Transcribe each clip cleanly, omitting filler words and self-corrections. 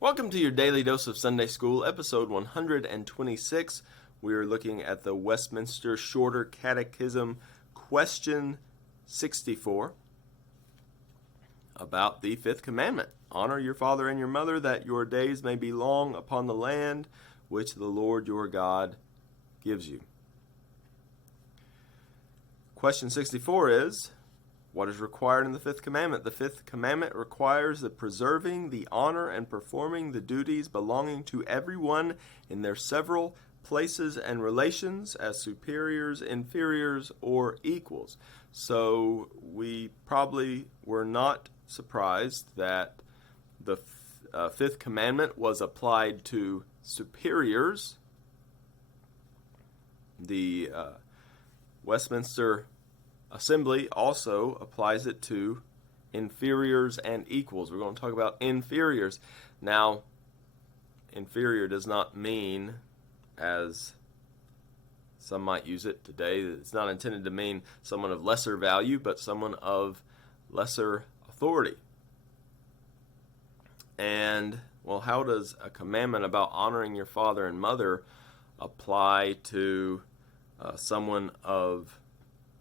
Welcome to your Daily Dose of Sunday School, episode 126. We are looking at the Westminster Shorter Catechism, question 64, about the fifth commandment. Honor your father and your mother, that your days may be long upon the land which the Lord your God gives you. Question 64 is, what is required in the fifth commandment? The fifth commandment requires the preserving, the honor, and performing the duties belonging to everyone in their several places and relations as superiors, inferiors, or equals. So we probably were not surprised that the fifth commandment was applied to superiors. The Westminster Assembly also applies it to inferiors and equals. We're going to talk about inferiors. Now, inferior does not mean, as some might use it today, it's not intended to mean someone of lesser value, but someone of lesser authority. And, well, how does a commandment about honoring your father and mother apply to someone of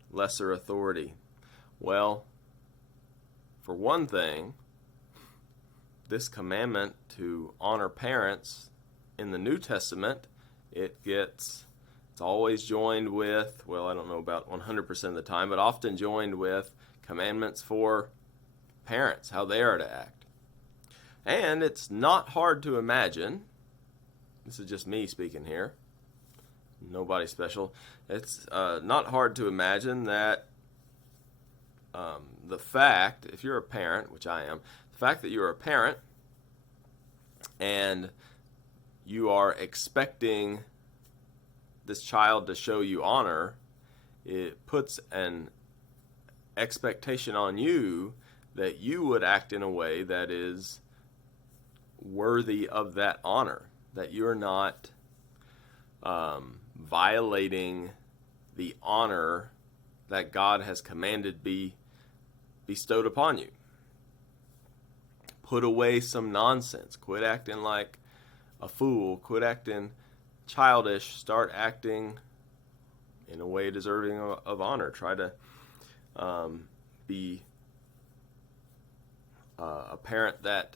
lesser authority? Well, for one thing, this commandment to honor parents in the New Testament, it's always joined with, well, I don't know about 100% of the time, but often joined with commandments for parents, how they are to act. And it's not hard to imagine, this is just me speaking here, nobody special. It's not hard to imagine that the fact, if you're a parent, which I am, the fact that you're a parent and you are expecting this child to show you honor, it puts an expectation on you that you would act in a way that is worthy of that honor, that you're not violating the honor that God has commanded be bestowed upon you. Put away some nonsense. Quit acting like a fool. Quit acting childish. Start acting in a way deserving of honor. Try to be a parent that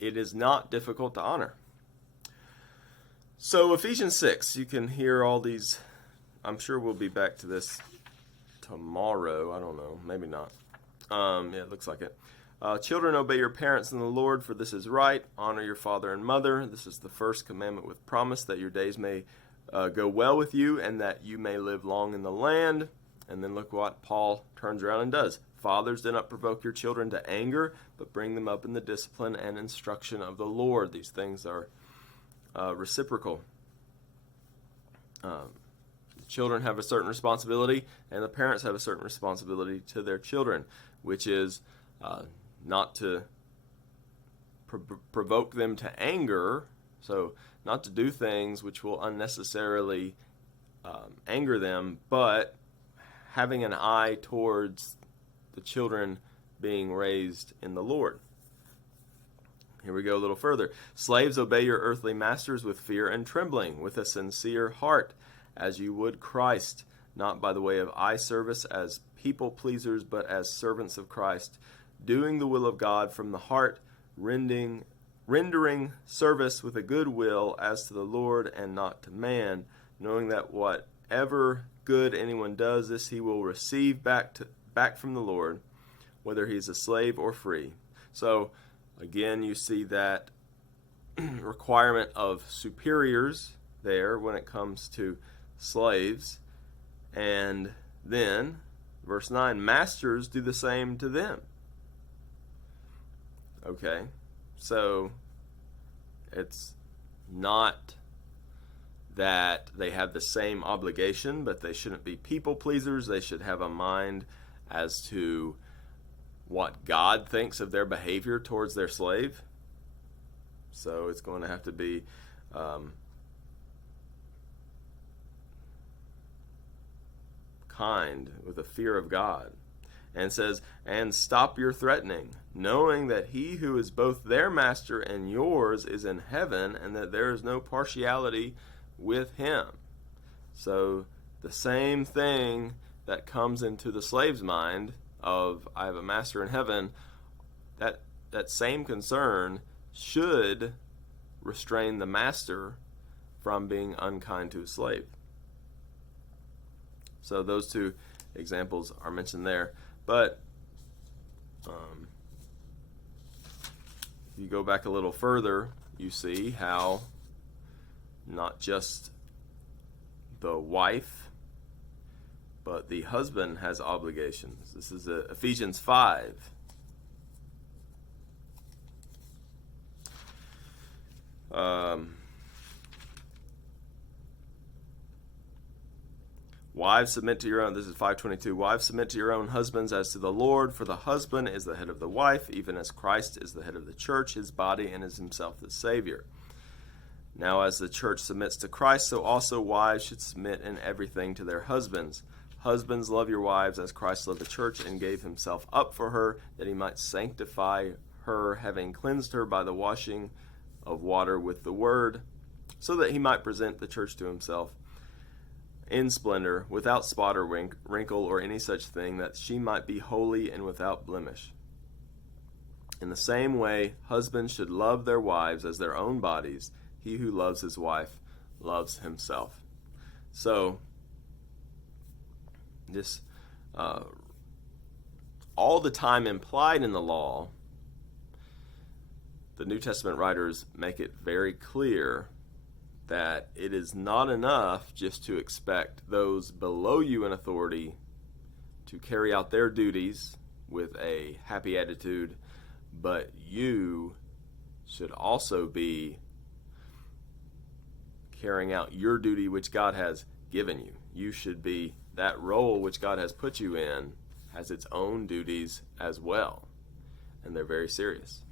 it is not difficult to honor. So Ephesians 6, you can hear all these. I'm sure we'll be back to this tomorrow. I don't know, maybe not. Yeah, it looks like it. Children, obey your parents in the Lord, for this is right. Honor your father and mother. This is the first commandment with promise, that your days may go well with you and that you may live long in the land. And then look what Paul turns around and does. Fathers, do not provoke your children to anger, but bring them up in the discipline and instruction of the Lord. These things are reciprocal. The children have a certain responsibility, and the parents have a certain responsibility to their children, which is not to provoke them to anger, so not to do things which will unnecessarily anger them, but having an eye towards the children being raised in the Lord. Here we go a little further. Slaves, obey your earthly masters with fear and trembling, with a sincere heart, as you would Christ, not by the way of eye service as people pleasers, but as servants of Christ, doing the will of God from the heart, rendering service with a good will as to the Lord and not to man, knowing that whatever good anyone does, this he will receive back from the Lord, whether he's a slave or free. So, again, you see that requirement of superiors there when it comes to slaves. And then, verse 9, masters, do the same to them. Okay, so it's not that they have the same obligation, but they shouldn't be people pleasers. They should have a mind as to what God thinks of their behavior towards their slave. So it's going to have to be kind, with a fear of God. And says, and stop your threatening, knowing that he who is both their master and yours is in heaven, and that there is no partiality with him. So the same thing that comes into the slave's mind of, I have a master in heaven, that same concern should restrain the master from being unkind to his slave. So those two examples are mentioned there. But if you go back a little further, you see how not just the wife, but the husband has obligations. This is Ephesians 5. Wives, submit to your own, this is 5:22, wives, submit to your own husbands as to the Lord, for the husband is the head of the wife, even as Christ is the head of the church, his body, and is himself the Savior. Now as the church submits to Christ, so also wives should submit in everything to their husbands. Husbands, love your wives as Christ loved the church and gave himself up for her, that he might sanctify her, having cleansed her by the washing of water with the word, so that he might present the church to himself in splendor, without spot or wrinkle or any such thing, that she might be holy and without blemish. In the same way, husbands should love their wives as their own bodies. He who loves his wife loves himself. So, this all the time implied in the law, the New Testament writers make it very clear that it is not enough just to expect those below you in authority to carry out their duties with a happy attitude, but you should also be carrying out your duty which God has given you. You should be, that role which God has put you in has its own duties as well, and they're very serious.